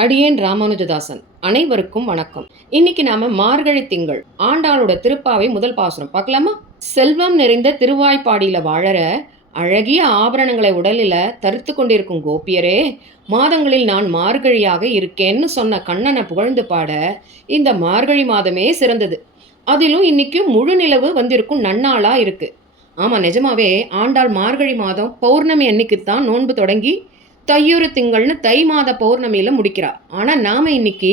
அடியேன் ராமானுஜதாசன். அனைவருக்கும் வணக்கம். இன்னைக்கு நாம மார்கழி திங்கள் ஆண்டாளோட திருப்பாவை முதல் பாசுரம். பார்க்கலாமா? செல்வம் நிறைந்த திருவாய்ப்பாடியில வாழற அழகிய ஆபரணங்களை உடலில தரித்து கொண்டிருக்கும் கோபியரே மாதங்களில் நான் மார்கழியாக இருக்கேன்னு சொன்ன கண்ணனை புகழ்ந்து பாட இந்த மார்கழி மாதமே சிறந்தது. அதிலும் இன்னைக்கு முழு நிலவு வந்திருக்கும் நன்னாளா இருக்கு. ஆமா நிஜமாவே ஆண்டாள் மார்கழி மாதம் பௌர்ணமி அன்னைக்கு தான் நோன்பு தொடங்கி தையூறு திங்கள்னு தை மாத பௌர்ணமியில் முடிக்கிறா. ஆனால் நாம் இன்னைக்கு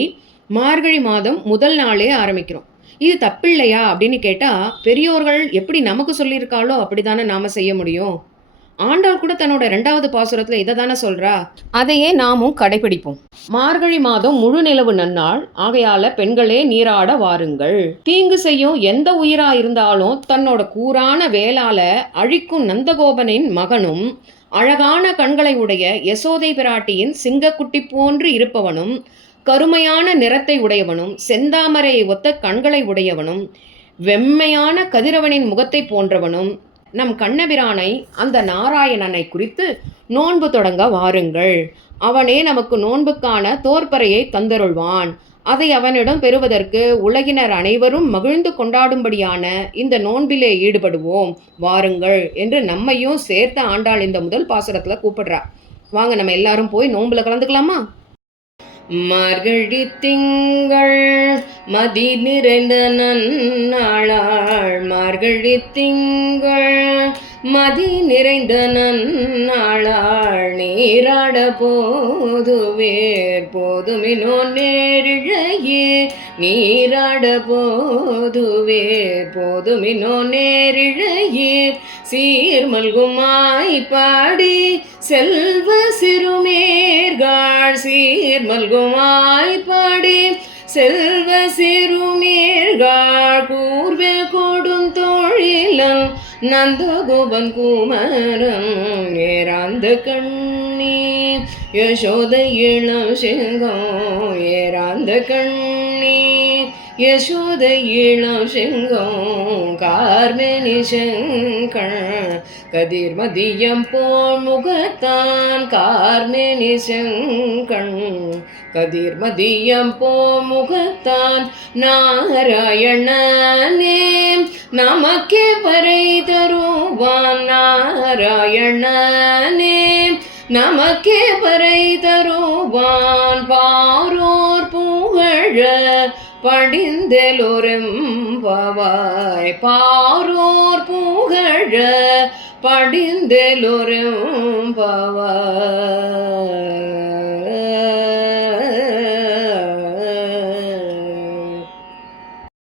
மார்கழி மாதம் முதல் நாளே ஆரம்பிக்கிறோம். இது தப்பில்லையா அப்படின்னு கேட்டால் பெரியோர்கள் எப்படி நமக்கு சொல்லியிருக்காளோ அப்படி தானே நாம் செய்ய முடியும். ஆண்டாள் கூட தன்னோட ரெண்டாவது பாசுரத்தில் இதை தானே சொல்கிறா அதையே நாமும் கடைபிடிப்போம். மார்கழி மாதம் முழு நிலவு நன்னாள் ஆகையால் பெண்களே நீராட வாருங்கள். தீங்கு செய்யும் எந்த உயிராக இருந்தாலும் தன்னோட கூரான வேலால அழிக்கும் நந்தகோபனின் மகனும் அழகான கண்களை உடைய யசோதை பிராட்டியின் சிங்கக்குட்டி போன்று இருப்பவனும் கருமையான நிறத்தை உடையவனும் செந்தாமரையை ஒத்த கண்களை உடையவனும் வெம்மையான கதிரவனின் முகத்தை போன்றவனும் நம் கண்ணபிரானை அந்த நாராயணனை குறித்து நோன்பு தொடங்க வாருங்கள். அவனே நமக்கு நோன்புக்கான தோற்பறையை தந்தருள்வான். அதை அவனிடம் பெறுவதற்கு உலகினர் அனைவரும் மகிழ்ந்து கொண்டாடும்படியான இந்த நோன்பிலே ஈடுபடுவோம். வாருங்கள் என்று நம்மையும் சேர்த்த ஆண்டாள் இந்த முதல் பாசுரத்தில் கூப்பிடுறா. வாங்க நம்ம எல்லாரும் போய் நோன்பில் கலந்துக்கலாமா? மார்கழி திங்கள் மதி நிறைந்த நன்னாளாள். மார்கழி திங்கள் மதி நிறைந்த நன்னாளாள். நீராட போதுவேர் போதுமினோ நேரிழையே நீராட போதுவேர் போதுமினோ நேரிழையே சீர்மல்குமாய் பாடி செல்வ சிறுமேர்காள். சீர்மல்குமாய் பாடி செல்வ சிறுமேர்காள் கூர்வ கொடும் தொழிலன் நந்தகோபன் குமரம் ஏராந்த கண்ணி யசோத இளம் சிங்கம் ஏராந்த கண்ணி யசோத இளம் செங்கம் கார்மேனி செங்கண். கதிர் மதியம் போல் முகத்தான் கார்மேனி செங்கண். கதிர் மதியம் போ முகத்தான் நாராயணனே. நமக்கே வரை தருவான் நாராயணனே. நமக்கே வரை தருவான் பாரோர் புகழ வாழ பவாய் பாரோர் புகழ படிந்தெலோரும் பவாய்.